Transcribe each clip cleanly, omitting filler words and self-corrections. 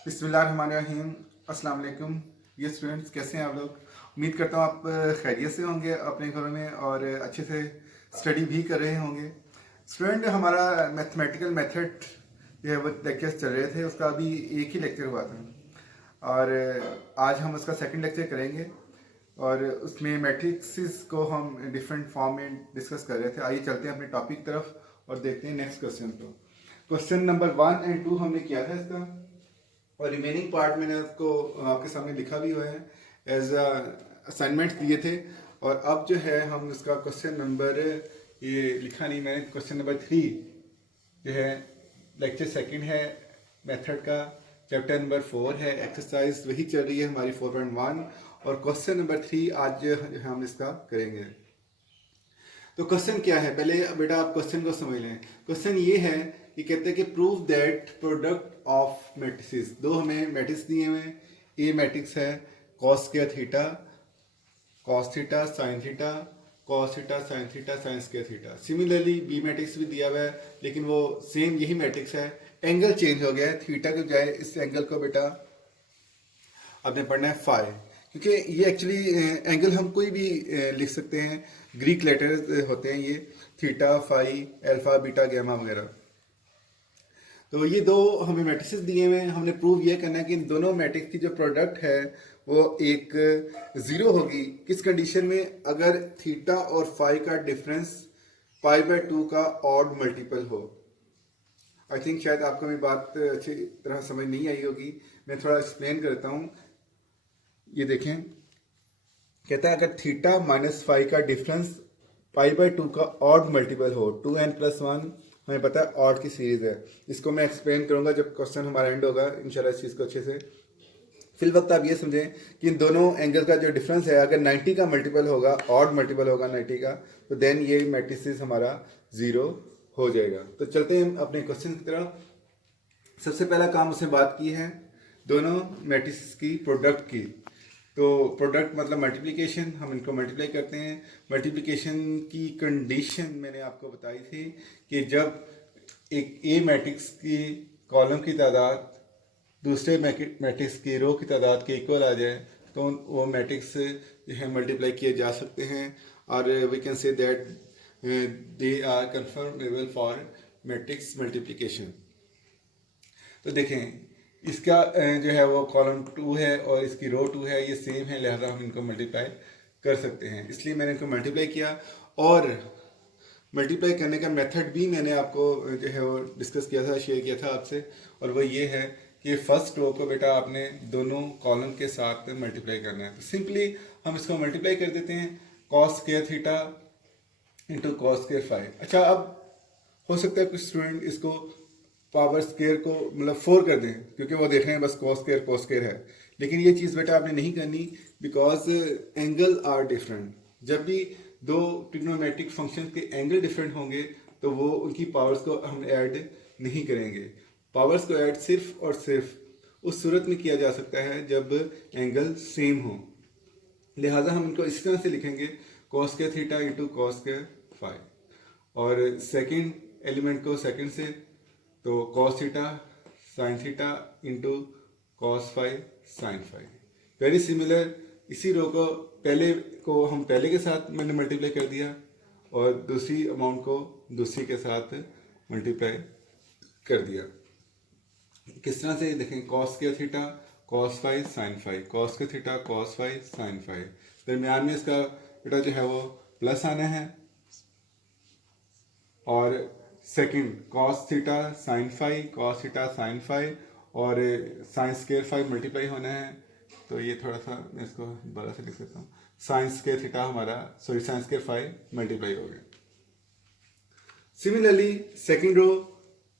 बिस्मिल्लाहिर्रहमानिर्रहीम। अस्सलाम वालेकुम। ये स्टूडेंट्स कैसे हैं आप लोग? उम्मीद करता हूँ आप खैरियत से होंगे अपने घरों में और अच्छे से स्टडी भी कर रहे होंगे। स्टूडेंट, हमारा मैथमेटिकल मेथड जो है वो लेक्चर्स चल रहे थे, उसका अभी एक ही लेक्चर हुआ था और आज हम उसका सेकंड लेक्चर करेंगे और उसमें मैट्रिक्स को हम डिफरेंट फॉर्म में डिस्कस कर रहे थे। आइए चलते हैं अपने टॉपिक तरफ और देखते हैं नेक्स्ट क्वेश्चन को। क्वेश्चन नंबर 1 और 2 हमने किया था इसका, और रिमेनिंग पार्ट मैंने उसको आपके सामने लिखा भी हुआ है, एज असाइनमेंट दिए थे। और अब जो है हम इसका क्वेश्चन नंबर, ये लिखा नहीं मैंने, क्वेश्चन नंबर 3 जो है लेक्चर सेकंड है मेथड का, चैप्टर नंबर 4 है, एक्सरसाइज वही चल रही है हमारी 4.1, और क्वेश्चन नंबर 3 आज जो है हम इसका करेंगे। तो क्वेश्चन क्या है, पहले बेटा आप क्वेश्चन को समझ लें। क्वेश्चन ये है कि कहते हैं कि prove that product of matrices, दो हमें मैट्रिक्स दिए हुए हैं। ए मैट्रिक्स है cos square theta, cos theta sine theta, cos theta sine theta sine square theta. Similarly B matrix भी दिया हुआ है, लेकिन वो सेम यही मैट्रिक्स है, एंगल चेंज हो गया है, थीटा के बजाय इस एंगल को बेटा आपने पढ़ना है फाई, क्योंकि ये एक्चुअली एंगल हम कोई भी लिख सकते हैं, ग्रीक लेटर्स होते हैं ये, theta phi alpha beta gamma वगैरह। तो ये दो हमें मैट्रिसेस दिए हुए हैं, हमने प्रूव ये करना है कि इन दोनों मैट्रिक्स की जो प्रोडक्ट है वो एक जीरो होगी। किस कंडीशन में? अगर थीटा और फाई का डिफरेंस पाई/2 का ऑड मल्टीपल हो। आई थिंक शायद आपको मेरी बात अच्छी तरह समझ नहीं आई होगी, मैं थोड़ा एक्सप्लेन करता हूँ। ये देखें, कहता है अगर थीटा माइनस फाई का डिफरेंस पाई/2 का ऑड मल्टीपल हो, 2n+1 हमें पता है ऑड की सीरीज है। इसको मैं एक्सप्लेन करूंगा जब क्वेश्चन हमारा एंड होगा इंशाल्लाह इस चीज़ को अच्छे से। फिल वक्त आप ये समझें कि इन दोनों एंगल का जो डिफरेंस है, अगर 90 का मल्टीपल होगा, ऑड मल्टीपल होगा 90 का, तो देन ये मैट्रिसेस हमारा जीरो हो जाएगा। तो चलते हैं अपने क्वेश्चन की तरफ। सबसे पहला काम उसने बात की है दोनों मैट्रिसेस की प्रोडक्ट की। तो प्रोडक्ट मतलब मल्टीप्लिकेशन, हम इनको मल्टीप्लाई करते हैं। मल्टीप्लिकेशन की कंडीशन मैंने आपको बताई थी कि जब एक ए मैट्रिक्स की कॉलम की तादाद दूसरे मैट्रिक्स की रो की तादाद के इक्वल आ जाए तो वो मैट्रिक्स जो है मल्टीप्लाई किए जा सकते हैं, और we can say that they are conformable for matrix multiplication. तो देखें, इसका जो है वो कॉलम 2 है और इसकी रो 2 है, ये सेम है, लिहाजा हम इनको मल्टीप्लाई कर सकते हैं। इसलिए मैंने इनको मल्टीप्लाई किया, और मल्टीप्लाई करने का मेथड भी मैंने आपको जो है वो डिस्कस किया था, शेयर किया था आपसे, और वो ये है कि फर्स्ट रो को बेटा आपने दोनों कॉलम के साथ मल्टीप्लाई करना है। तो सिंपली हम इसको मल्टीप्लाई कर देते हैं, cos square theta into cos square phi. अच्छा, अब हो सकता है कुछ स्टूडेंट इसको पावर स्क्वायर को मतलब 4 कर दें, क्योंकि वो देख रहे हैं बस कॉस स्क्वायर है, लेकिन ये चीज़ बेटा आपने नहीं करनी, बिकॉज एंगल आर डिफरेंट। जब भी दो ट्रिग्नोमेट्रिक फंक्शन के एंगल डिफरेंट होंगे तो वो उनकी पावर्स को हम ऐड नहीं करेंगे। पावर्स को ऐड सिर्फ और सिर्फ उस सूरत में किया जा सकता है जब एंगल सेम हो, लिहाजा हम इनको इस तरह से लिखेंगे, cos square theta into cos square phi, और सेकेंड एलिमेंट को सेकेंड से, तो cos theta sine theta into cos phi sine phi. Very similar, इसी रो को पहले को हम पहले के साथ मैंने मल्टीप्लाई कर दिया और दूसरी अमाउंट को दूसरी के साथ मल्टीप्लाई कर दिया। किस तरह से देखें, cos square theta cos phi sine phi, cos square theta cos phi sine phi, दरमियान में इसका बेटा जो है वो प्लस आना है, और second cos theta sine phi cos theta sine phi, और साइन स्क्वायर फाई मल्टीप्लाई होना है। तो ये थोड़ा सा मैं इसको दोबारा से लिख देता हूँ, साइन स्क्वायर थीटा हमारा साइन स्क्वायर फाई मल्टीप्लाई हो गया। सिमिलरली सेकंड रो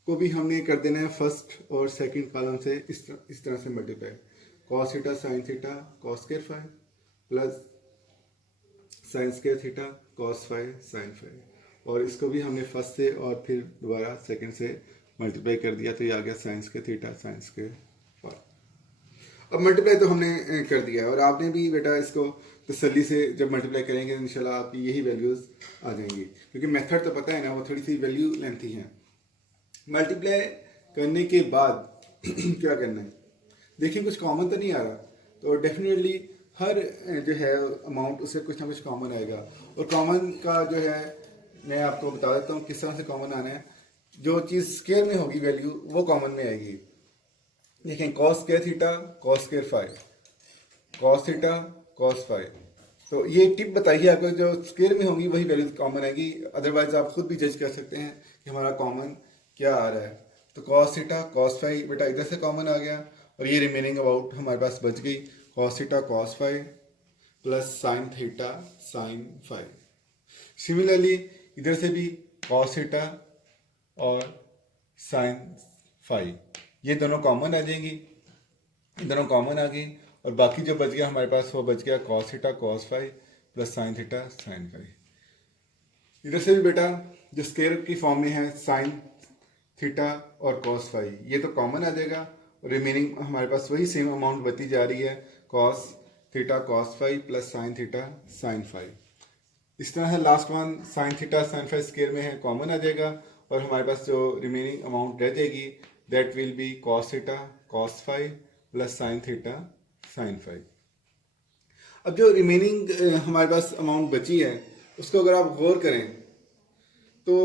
को भी हमने कर देना है फर्स्ट और सेकंड कॉलम से इस तरह से multiply, cos theta sine theta cos square phi plus sine square theta cos phi sine phi, और इसको भी हमने फर्स्ट से और फिर दोबारा सेकंड से मल्टीप्लाई कर दिया, तो ये आ गया sine square theta sine square phi. अब मल्टीप्लाई तो हमने कर दिया है, और आपने भी बेटा इसको तसल्ली से जब मल्टीप्लाई करेंगे इंशाल्लाह आपकी यही वैल्यूज़ आ जाएंगी, क्योंकि मेथड तो पता है ना, वो थोड़ी सी वैल्यू लेंथी है। मल्टीप्लाई करने के बाद क्या करना है, देखिए कुछ कॉमन तो नहीं आ रहा, तो डेफिनेटली हर जो है अमाउंट उससे कुछ ना कुछ कॉमन आएगा। और कॉमन का जो है मैं आपको बता देता हूँ किस तरह से कॉमन आना है। जो चीज़ स्क्वायर में होगी वैल्यू वो कॉमन में आएगी। देखें cos square theta cos square five, cos theta cos five. तो ये टिप बताइए आपको, जो स्क्वायर में होंगी वही वैल्यू कॉमन आएगी, अदरवाइज आप खुद भी जज कर सकते हैं कि हमारा कॉमन क्या आ रहा है। तो कॉस थीटा कॉस फाइव बेटा इधर से कॉमन आ गया, और ये रिमेनिंग अबाउट हमारे पास बच गई cos theta cos five plus sign theta sign five. Similarly इधर से भी कॉस थीटा और साइन फाइव, ये दोनों कॉमन आ जाएंगी, ये दोनों कॉमन आ गई, और बाकी जो बच गया हमारे पास वो बच गया cos theta cos five plus sign theta sign five. इधर से भी बेटा जो स्क्वायर की फॉर्म में है साइन थीटा और कॉस फाइव, ये तो कॉमन आ जाएगा, और रिमेनिंग हमारे पास वही सेम अमाउंट बढ़ती जा रही है cos theta cos five plus sign theta sign five. इस तरह से last one sine theta sign five square में है कॉमन आ जाएगा, और हमारे पास जो रिमेनिंग अमाउंट रह जाएगी that will be cos theta cos five plus sign theta sign five. अब जो रिमेनिंग हमारे पास अमाउंट बची है उसको अगर आप गौर करें तो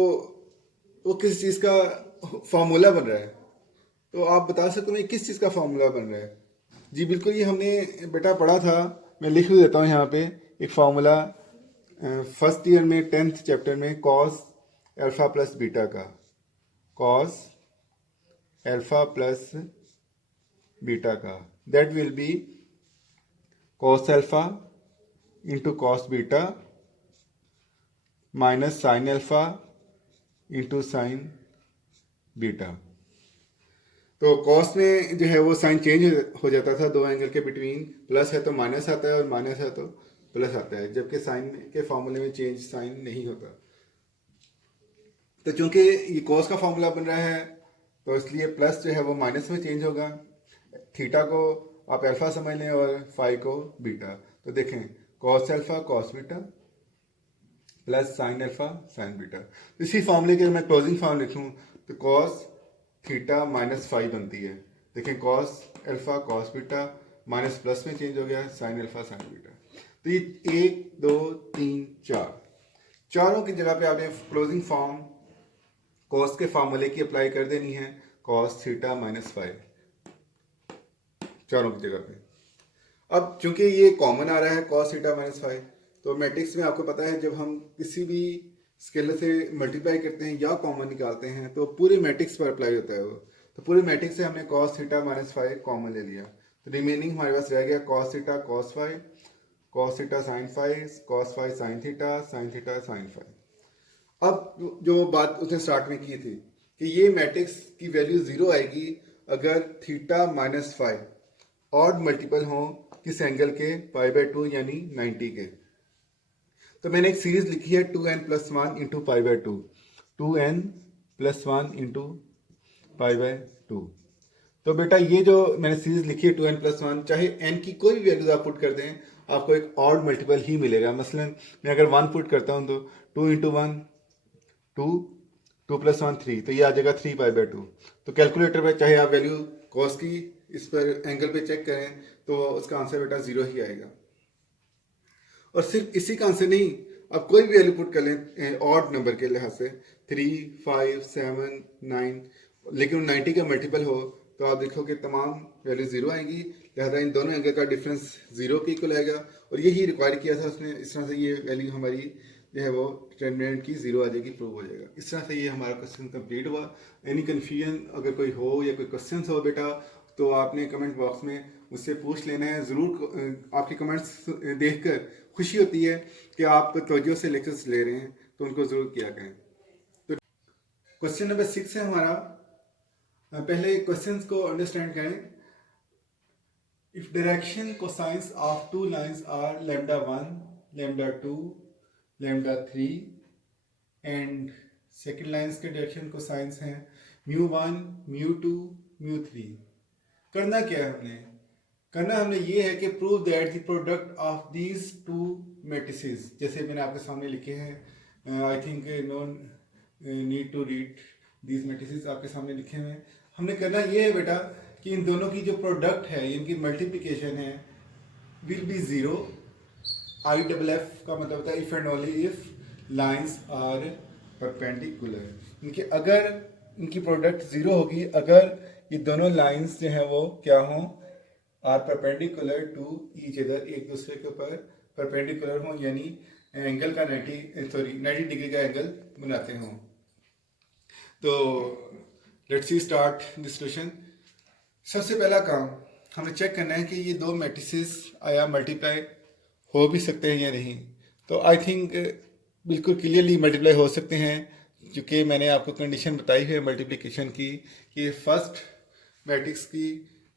वो किस चीज़ का फार्मूला बन रहा है, तो आप बता सकते हो किस चीज़ का फार्मूला बन रहा है। जी बिल्कुल, ये हमने बेटा पढ़ा था, मैं लिख भी देता हूँ यहाँ पे एक फार्मूला फर्स्ट ईयर में 10th चैप्टर में कॉस अल्फा प्लस बीटा का, कॉस अल्फा प्लस बीटा का, that will be cos alpha into cos beta minus sine alpha into sine beta. तो कॉस में जो है वो साइन चेंज हो जाता था दो एंगल के बिटवीन, प्लस है तो माइनस आता है और माइनस है तो प्लस आता है, जबकि साइन के फॉर्मूले में चेंज साइन नहीं होता। तो चूंकि ये कॉस का फॉर्मूला बन रहा है तो इसलिए प्लस जो है वो माइनस में चेंज होगा, थीटा को आप अल्फा समझ लें और फाइव को बीटा। तो देखें cos alpha cos beta plus sine alpha sign beta. तो इसी फॉर्मूले के मैं क्लोजिंग फॉर्म लिखूं तो कॉस थीटा माइनस फाइव बनती है। देखें cos alpha cos beta minus plus में चेंज हो गया साइन अल्फा साइन बीटा। तो ये 1 2 3 4 चारों की जगह पे आपने क्लोजिंग फॉर्म कॉस के फार्मूले की अप्लाई कर देनी है, कॉस थीटा माइनस फाइव चारों की जगह पे। अब चूंकि ये कॉमन आ रहा है कॉस थीटा माइनस फाइव, तो मैट्रिक्स में आपको पता है जब हम किसी भी स्केलर से मल्टीप्लाई करते हैं या कॉमन निकालते हैं तो पूरे मैट्रिक्स पर अप्लाई होता है वो। तो पूरे मैट्रिक्स से हमने cos theta minus five common ले लिया, तो रिमेनिंग हमारे पास रह गया cos theta cos five, cos theta sign five, cos five sine theta sign five. अब जो बात उसने स्टार्ट में की थी कि ये मैट्रिक्स की वैल्यू जीरो आएगी अगर theta minus five odd multiple हो किस एंगल के पाई बाय टू यानी 90 के। तो मैंने एक सीरीज लिखी है 2n plus one into pi by two, 2n plus one into pi by two. तो बेटा ये जो मैंने सीरीज लिखी है 2n प्लस वन, चाहे n की कोई भी वैल्यूज आप पुट कर दें आपको एक ऑड मल्टीपल ही मिलेगा। मसलन मैं अगर 1 पुट करता हूँ तो 2 इंटू वन 2, 2 प्लस वन 3, तो ये आ जाएगा 3 पाई बाय टू। तो कैलकुलेटर पे चाहे आप वैल्यू कॉस की इस पर एंगल पे चेक करें तो उसका आंसर बेटा जीरो ही आएगा। और सिर्फ इसी का आंसर नहीं, आप कोई भी वैल्यू पुट कर लें ऑड नंबर के लिहाज से 3 5 7 9, लेकिन 90 का मल्टीपल हो तो आप देखो कि तमाम वैल्यू जीरो आएंगी, लिहाजा इन दोनों एंगल का डिफरेंस जीरो के इक्वल आएगा। और यही रिक्वायर किया था उसने, इस तरह से ये वैल्यू हमारी जो है वो डिटरमिनेंट की जीरो आ जाएगी, प्रूव हो जाएगा। इस तरह से ये हमारा क्वेश्चन कंप्लीट हुआ। एनी कन्फ्यूजन अगर कोई हो या कोई क्वेश्चन हो बेटा तो आपने कमेंट बॉक्स में मुझसे पूछ लेना है ज़रूर। आपके कमेंट्स देखकर खुशी होती है कि आप तवज्जो से लेक्चर्स ले रहे हैं, तो उनको ज़रूर किया करें। तो क्वेश्चन नंबर 6 है हमारा। पहले क्वेश्चंस को अंडरस्टैंड करें। If direction cosines of two lines are lambda 1 lambda 2 lambda 3 and second lines के डायरेक्शन कोसाइंस हैं म्यू 1 म्यू 2 म्यू 3। करना क्या है हमने ये है कि prove that the product of these two matrices, जैसे मैंने आपके सामने लिखे हैं, I think no need to read these matrices आपके सामने लिखे हुए हैं। हमने करना ये है बेटा कि इन दोनों की जो प्रोडक्ट है, इनकी मल्टीप्लिकेशन है, विल बी ज़ीरो। IFF का मतलब होता है if and only if lines are perpendicular. इनके अगर इनकी प्रोडक्ट ज़ीरो होगी अगर ये दोनोों लाइंस जो हैं वो क्या हों, are perpendicular to each other, एक दूसरे के ऊपर परपेंडिकुलर हों, यानी एंगल का 90 डिग्री का एंगल बनाते हों। तो let's see start this question. सबसे पहला काम हमें चेक करना है कि ये दो मैट्रिसेस आया मल्टीप्लाई हो भी सकते हैं या नहीं। तो आई थिंक बिल्कुल क्लियरली मल्टीप्लाई हो सकते हैं, क्योंकि मैंने आपको कंडीशन बताई है मल्टीप्लिकेशन की कि फर्स्ट मैट्रिक्स की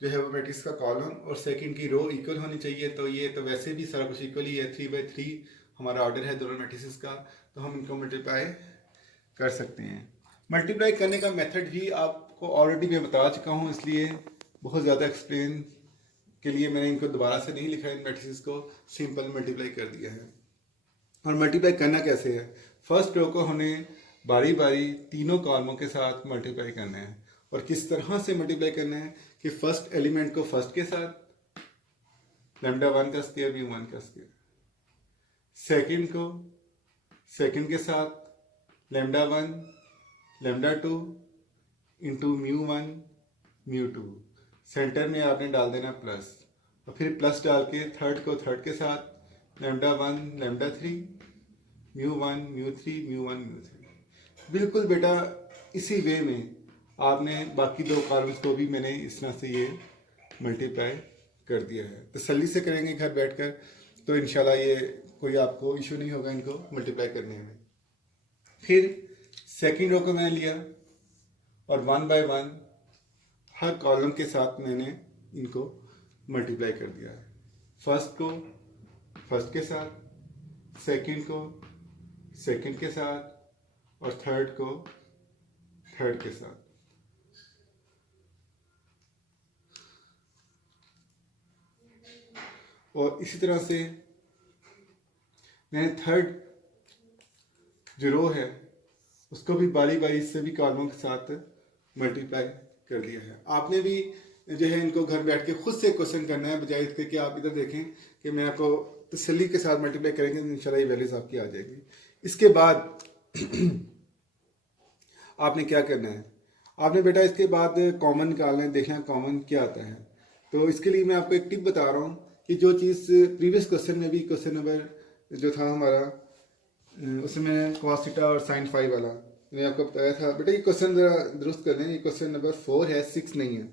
जो है वो मैट्रिक्स का कॉलम और सेकंड की रो इक्वल होनी चाहिए। तो ये तो वैसे भी सारा कुछ इक्वल ही है, 3/3 हमारा ऑर्डर है दोनों मैट्रिसेस का, तो हम इनको मल्टीप्लाई कर सकते हैं। मल्टीप्लाई करने का मेथड भी आपको ऑलरेडी मैं बता चुका हूँ, इसलिए बहुत ज़्यादा एक्सप्लेन के लिए मैंने इनको दोबारा से नहीं लिखा, इन मैट्रिसेस को सिंपल मल्टीप्लाई कर दिया है। और मल्टीप्लाई करना कैसे है, फर्स्ट रो को हमें बारी बारी तीनों कॉलमों के साथ मल्टीप्लाई करना है। और किस तरह से मल्टीप्लाई करना है कि फर्स्ट एलिमेंट को फर्स्ट के साथ λ1 का स्क्वायर μ1 का स्क्वायर, सेकंड को सेकंड के साथ λ1 λ2 इंटू μ1 μ2, सेंटर में आपने डाल देना प्लस, और फिर प्लस डाल के थर्ड को थर्ड के साथ λ1 λ3 μ1 μ3 μ1 μ3। बिल्कुल बेटा इसी वे में आपने बाकी दो कॉलम्स को भी मैंने इस तरह से ये मल्टीप्लाई कर दिया है। तसल्ली से करेंगे घर बैठकर, तो इंशाल्लाह ये कोई आपको इशू नहीं होगा इनको मल्टीप्लाई करने में। फिर सेकंड रो को मैंने लिया और 1 बाय 1 हर कॉलम के साथ मैंने इनको मल्टीप्लाई कर दिया है। फर्स्ट को फर्स्ट के साथ, सेकंड को सेकंड के साथ, और थर्ड को थर्ड के साथ। और इसी तरह से मैंने थर्ड जो रो है उसको भी बारी बारी से भी कॉलमों के साथ मल्टीप्लाई कर दिया है। आपने भी जो है इनको घर बैठ के खुद से क्वेश्चन करना है, बजाय इसके कि आप इधर देखें कि मैं आपको तसल्ली के साथ मल्टीप्लाई करेंगे तो इंशाल्लाह ये वैल्यूज आपकी आ जाएगी। इसके बाद आपने क्या करना है, आपने बेटा इसके बाद कॉमन निकालना है, देखना कॉमन क्या आता है। तो इसके लिए मैं आपको एक टिप बता रहा हूँ कि जो चीज़ प्रीवियस क्वेश्चन में भी क्वेश्चन नंबर जो था हमारा उसमें cos थीटा और sin फाई वाला मैंने आपको बताया था, बेटा ये क्वेश्चन जरा दुरुस्त कर लें, ये क्वेश्चन नंबर 4 है, 6 नहीं है।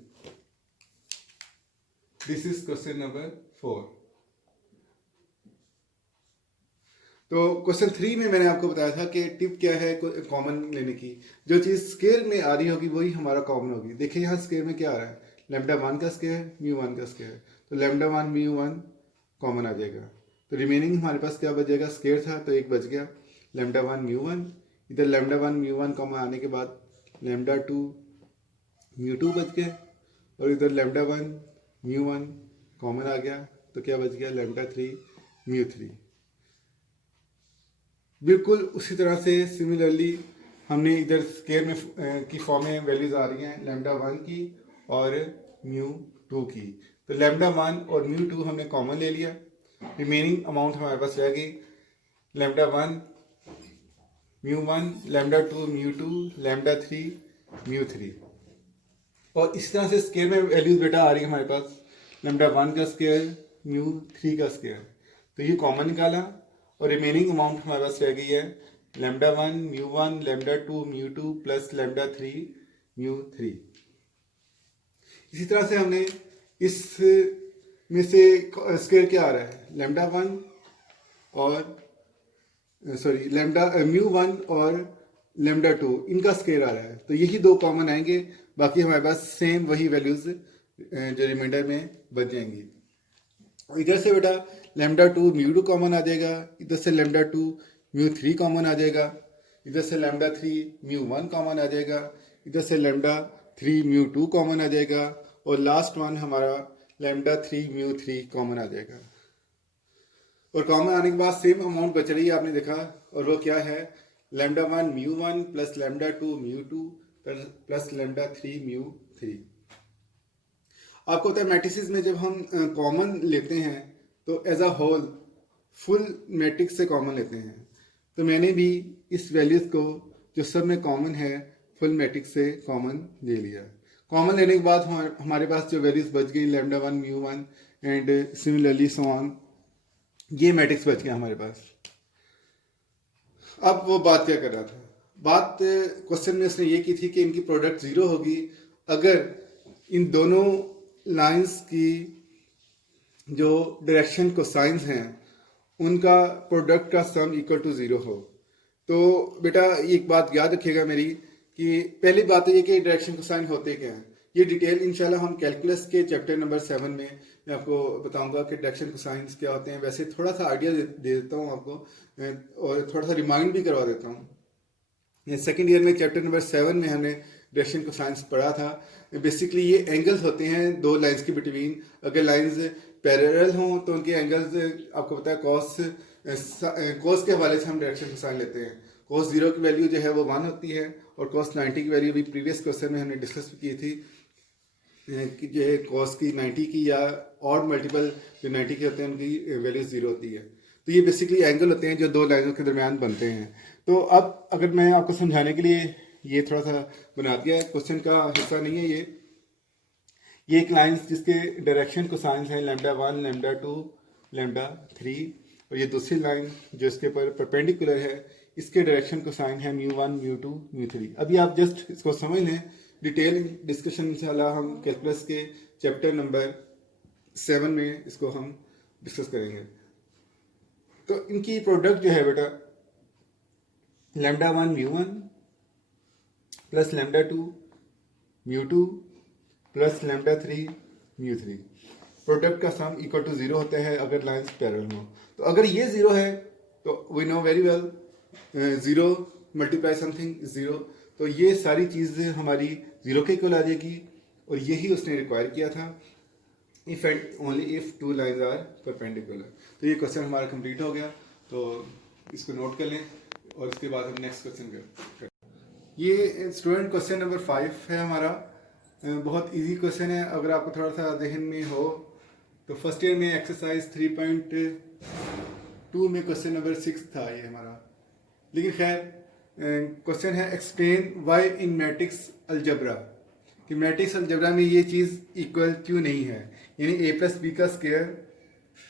This is question number 4। तो क्वेश्चन 3 में मैंने आपको बताया था कि टिप क्या है कॉमन लेने की, जो चीज़ स्क्वायर में आ रही होगी वही हमारा कॉमन होगी। देखिए यहाँ स्क्वायर में क्या आ रहा है, λ1 का स्क्वायर μ1 का स्क्वायर, तो λ1 μ1 कॉमन आ जाएगा। तो रिमेनिंग हमारे पास क्या बचेगा, स्क्वायर था तो एक बच गया λ1 μ1, इधर λ1 μ1 कॉमन आने के बाद λ2 μ2 बच गया, और इधर λ1 μ1 कॉमन आ गया तो क्या बच गया λ3 μ3। बिल्कुल उसी तरह से सिमिलरली हमने इधर स्क्वायर में की फॉर्म में वैल्यूज आ रही हैं λ1 की और μ2 की। तो λ1 और μ2 हमने कॉमन ले लिया, रिमेनिंग अमाउंट हमारे पास रह गई λ1 μ1 λ2 μ2 λ3 μ3। और इस तरह से स्क्वायर में वैल्यूज बेटा आ रही है हमारे पास λ1 का स्क्वायर μ3 का स्क्वायर, तो ये कॉमन निकाला और रिमेनिंग अमाउंट हमारे पास रह गई है λ1 μ1 λ2 μ2 प्लस λ3 μ3। इसी तरह से हमने इस में से स्क्वायर क्या आ रहा है, λ1 और सॉरी μ1 और λ2 इनका स्क्वायर आ रहा है, तो यही दो कॉमन आएंगे, बाकी हमारे पास सेम वही वैल्यूज जो रिमाइंडर में बच जाएंगी। और इधर से बेटा λ2 μ2 कॉमन आ जाएगा, इधर से λ2 μ3 कॉमन आ जाएगा, इधर से λ3 μ1 कॉमन आ जाएगा, इधर से λ3 μ2 कॉमन आ जाएगा, और लास्ट वन हमारा λ3 μ3 कॉमन आ जाएगा। और कॉमन आने के बाद सेम अमाउंट बच रही है, आपने देखा, और वो क्या है λ1 μ1 प्लस λ2 μ2 प्लस λ3 μ3। आपको पता है मैट्रिसेस में जब हम कॉमन लेते हैं तो as a whole full matrix से कॉमन लेते हैं। तो मैंने भी इस वैल्यूज़ को जो सब में कॉमन है फुल मैट्रिक्स से कॉमन ले लिया। कॉमन लेने के बाद हमारे पास जो वैल्यूज़ बच गई lambda 1 mu 1 and similarly so on, ये मैट्रिक्स बच गया हमारे पास। अब वो बात क्या कर रहा था, बात क्वेश्चन में उसने ये की थी कि इनकी प्रोडक्ट ज़ीरो होगी अगर इन दोनों लाइंस की जो डायरेक्शन कोसाइंस हैं उनका प्रोडक्ट का सम इक्वल टू ज़ीरो हो। तो बेटा एक बात याद रखिएगा मेरी कि पहली बात ये कि डायरेक्शन कोसाइन होते क्या हैं, ये डिटेल इंशाल्लाह हम कैलकुलस के चैप्टर नंबर 7 में मैं आपको बताऊंगा कि डायरेक्शन कोसाइंस क्या होते हैं। वैसे थोड़ा सा आइडिया दे देता हूँ आपको और थोड़ा सा रिमाइंड भी करवा देता हूँ। सेकेंड ईयर में चैप्टर नंबर 7 में हमने डायरेक्शन कोसाइंस पढ़ा था। बेसिकली ये एंगल्स होते हैं दो लाइंस के बिटवीन। अगर लाइंस पैरेलल हों तो उनके एंगल्स आपको पता है कॉस के हवाले से हम डायरेक्शन कोसाइन लेते हैं। cos 0 की वैल्यू जो है वो 1 होती है और cos 90 की वैल्यू भी प्रीवियस क्वेश्चन में हमने डिस्कस की थी कि जो है cos की 90 की या और मल्टीपल जो 90 के होते हैं उनकी वैल्यू 0 होती है। तो ये बेसिकली एंगल होते हैं जो दो लाइनों के दरमियान बनते हैं। तो अब अगर मैं आपको समझाने के लिए ये थोड़ा सा बना दिया है, क्वेश्चन का हिस्सा नहीं है ये एक लाइन जिसके डायरेक्शन कोसाइंस हैं लैम्डा 1 लैम्डा 2 लैम्डा 3 और ये दूसरी लाइन जो इसके ऊपर परपेंडिकुलर है इसके डायरेक्शन कोसाइन है म्यू 1 म्यू 2 म्यू 3। अभी आप जस्ट इसको समझ लें, डिटेल डिस्कशन इंशाल्लाह हम कैलकुलस के चैप्टर नंबर 7 में इसको हम डिस्कस करेंगे। तो इनकी प्रोडक्ट जो है बेटा lambda 1 mu 1 plus lambda 2 mu 2 plus lambda 3 mu 3, product का सम इक्वल टू 0 होता है अगर लाइंस पैरेलल हो। तो अगर ये 0 है तो we know very well 0 multiply something 0, तो ये सारी चीज़ हमारी 0 के इक्वल आ जाएगी और यही उसने रिक्वायर किया था if and only if two lines are perpendicular. तो ये क्वेश्चन हमारा कंप्लीट हो गया, तो इसको नोट कर लें और इसके बाद हम नेक्स्ट क्वेश्चन करें। ये स्टूडेंट क्वेश्चन नंबर 5 है हमारा। बहुत इजी क्वेश्चन है, अगर आपको थोड़ा सा जहन में हो तो फर्स्ट ईयर में एक्सरसाइज 3.2 में क्वेश्चन नंबर 6 था ये हमारा। लेकिन खैर क्वेश्चन है explain why in matrix algebra, कि मैट्रिक्स अलजबरा में ये चीज़ इक्वल क्यों नहीं है, यानी a प्लस बी का square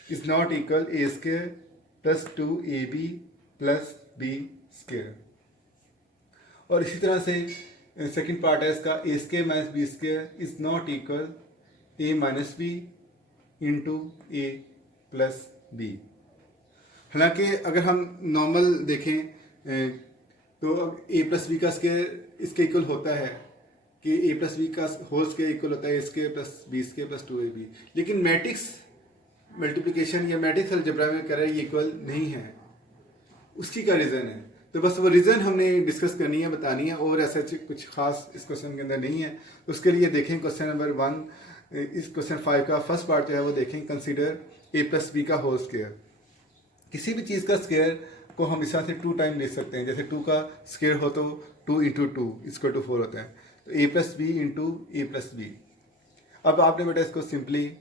is not equal a square plus 2ab plus b square. और इसी तरह से सेकंड पार्ट है इसका a square minus B square is not equal a minus B into a plus B. हालांकि अगर हम नॉर्मल देखें तो अब a प्लस बी का स्क्वायर इसके इक्वल होता है कि a प्लस बी का होल स्क्वायर इक्वल होता है a square plus B square plus 2ab। लेकिन मैट्रिक्स मल्टीप्लिकेशन या मैट्रिक्स अलजेब्रा में कर रहे ये इक्वल नहीं है, उसकी क्या रीज़न है। तो बस वो रीज़न हमने डिस्कस करनी है, बतानी है, और ऐसा कुछ खास इस क्वेश्चन के अंदर नहीं है। उसके लिए देखें क्वेश्चन नंबर 1, इस क्वेश्चन 5 का फर्स्ट पार्ट जो है वो देखें, कंसीडर a प्लस बी का होल स्क्वायर। किसी भी चीज़ का स्क्वायर को हम इस तरह से 2 टाइम ले सकते हैं, जैसे 2 का स्क्वायर हो तो 2 इंटू 2 इक्वल टू 4 होता है, तो a plus B into A plus B. अब आपने बेटा इसको सिंपली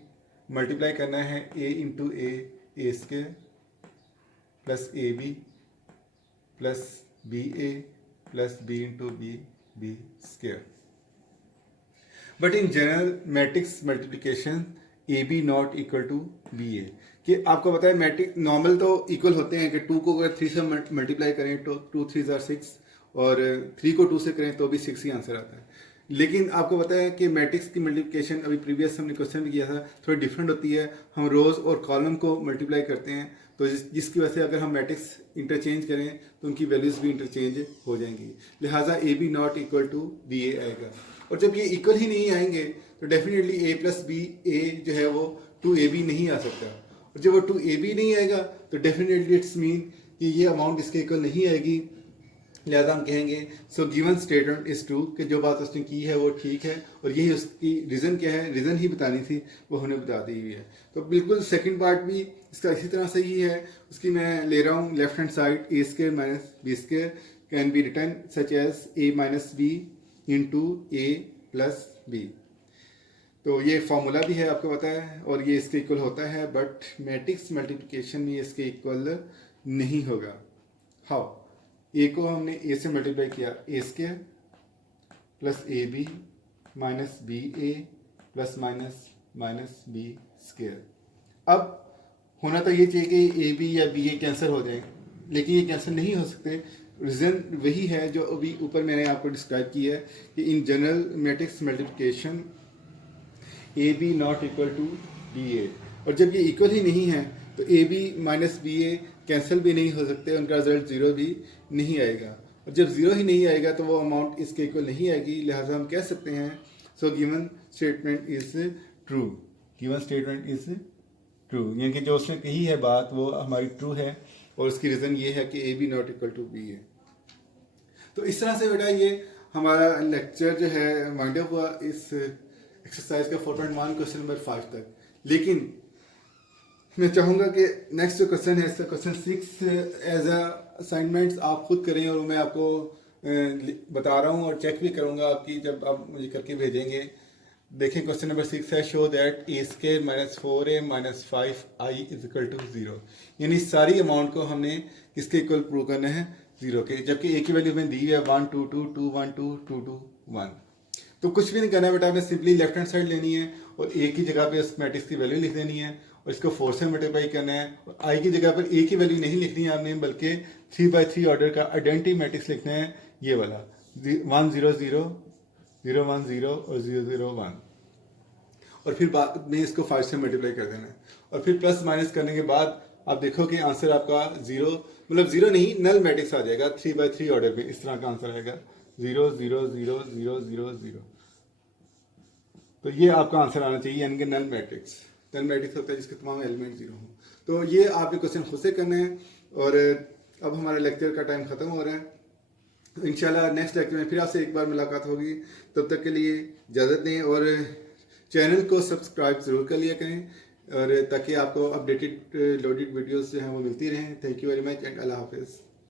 मल्टीप्लाई करना है a into A square plus A B plus B A plus B into B square. But in general matrix multiplication A B not equal to B A, कि आपको पता है मैट्रिक्स नॉर्मल तो equal होते हैं कि 2 को अगर 3 से मल्टीप्लाई करें तो 2 3 ज़ार 6 और 3 को 2 से करें तो भी 6 ही आंसर आता है। लेकिन आपको पता है कि मैट्रिक्स की मल्टीप्लिकेशन अभी प्रीवियस हमने क्वेश्चन भी किया था, थोड़ी डिफरेंट होती है। हम रोज़ और कॉलम को मल्टीप्लाई करते हैं, तो जिसकी वजह से अगर हम मैट्रिक्स इंटरचेंज करें तो उनकी वैल्यूज़ भी इंटरचेंज हो जाएंगी। लिहाजा A B not equal to B A आएगा, और जब ये इक्वल ही नहीं आएंगे तो definitely A plus B A जो है वो 2ab नहीं आ सकता, और जब वो 2ab नहीं आएगा तो डेफिनेटली इट्स मीन कि ये अमाउंट इसके इक्वल नहीं आएगी। लिहाजा हम कहेंगे so given statement is true, कि जो बात उसने की है वो ठीक है, और यही उसकी रीज़न क्या है, रीज़न ही बतानी थी, वो हमने बता दी हुई है। तो बिल्कुल सेकंड पार्ट भी इसका इसी तरह से ही है, उसकी मैं ले रहा हूँ left hand side A square minus B square can be written such as A minus B into A plus B. तो ये फॉर्मूला भी है, आपको पता है, और ये इसके इक्वल होता है, बट मैट्रिक्स मल्टीप्लिकेशन में इसके इक्वल नहीं होगा। हाउ? ए को हमने ए से मल्टीप्लाई किया, A square plus A B minus B A plus minus minus B square. अब होना तो ये चाहिए कि ए बी या बी ए कैंसिल हो जाए, लेकिन ये कैंसिल नहीं हो सकते। रीज़न वही है जो अभी ऊपर मैंने आपको डिस्क्राइब किया है कि in general matrix multiplication A B not equal to B A, और जब ये इक्वल ही नहीं है तो A B minus B A cancel भी नहीं हो सकते, उनका रिजल्ट ज़ीरो भी नहीं आएगा, और जब ज़ीरो ही नहीं आएगा तो वो अमाउंट इसके इक्वल नहीं आएगी। लिहाजा हम कह सकते हैं so given statement is true, given statement is true, यानी कि जो उसने कही है बात वो हमारी ट्रू है, और उसकी रीज़न ये है कि A B not equal to B A. तो इस तरह से बेटा ये हमारा लेक्चर जो है वाइंड अप हुआ इस एक्सरसाइज का 4.1 क्वेश्चन नंबर 5 तक। लेकिन मैं चाहूँगा कि नेक्स्ट जो क्वेश्चन है इसका क्वेश्चन 6 एज अ असाइनमेंट्स आप खुद करें, और मैं आपको बता रहा हूँ और चेक भी करूँगा आपकी जब आप मुझे करके भेजेंगे। देखें क्वेश्चन नंबर 6 है, show that A square minus 4a minus 5i is equal to 0, यानी सारी अमाउंट को हमने किसके इक्वल प्रूव करना है, 0 के, जबकि ए की वैल्यू हमें दी है 1 2 2 2 1 2 2 2 1। तो कुछ भी नहीं करना है बेटा, आपने सिंपली लेफ्ट हैंड साइड लेनी है और ए की जगह पे उस मैट्रिक्स की वैल्यू लिख देनी है, और इसको 4 से मल्टीप्लाई करना है, और आई की जगह पर ए की वैल्यू नहीं लिखनी है आपने, बल्कि 3/3 ऑर्डर का आइडेंटिटी मैट्रिक्स लिखना है, ये वाला 1 0 0 0 1 0 और 0 0 1, और फिर बाद में इसको 5 से मल्टीप्लाई कर देना है, और फिर प्लस माइनस करने के बाद आप देखो कि आंसर आपका 0, मतलब 0 नहीं, नल मैट्रिक्स आ जाएगा 3/3 ऑर्डर में, इस तरह का आंसर आएगा 0 0 0 0 0 0। तो ये आपका आंसर आना चाहिए, यानी कि नल मैट्रिक्स। नल मैट्रिक्स होता है जिसके तमाम एलिमेंट 0 हों। तो ये आपके क्वेश्चन खुद से करने हैं, और अब हमारे लेक्चर का टाइम ख़त्म हो रहा है। तो इंशाल्लाह नेक्स्ट लेक्चर में फिर आपसे एक बार मुलाकात होगी, तब तक के लिए इजाज़त दें, और चैनल को सब्सक्राइब ज़रूर कर लिया करें, और ताकि आपको अपडेटेड लोडेड वीडियोस जो हैं वो मिलती रहें। Thank you very much and Allah हाफिज़।